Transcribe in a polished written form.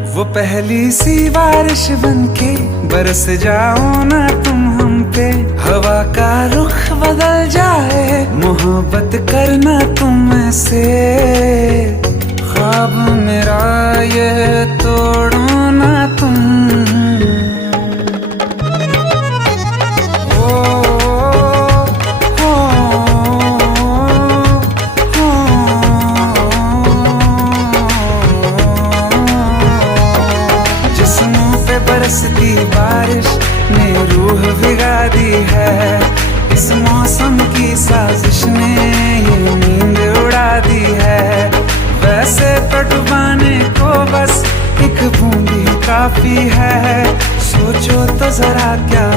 वो पहली सी बारिश बनके बरस जाओ ना तुम हम पे, हवा का रुख बदल जाए, मोहब्बत करना तुम से। ख्वाब मेरा ये तोड़ो ना तुम। बरसती बारिश ने रूह भिगा दी है, इस मौसम की साजिश ने ये नींद उड़ा दी है। वैसे तो डुबाने को बस एक बूंद ही काफी है, सोचो तो जरा क्या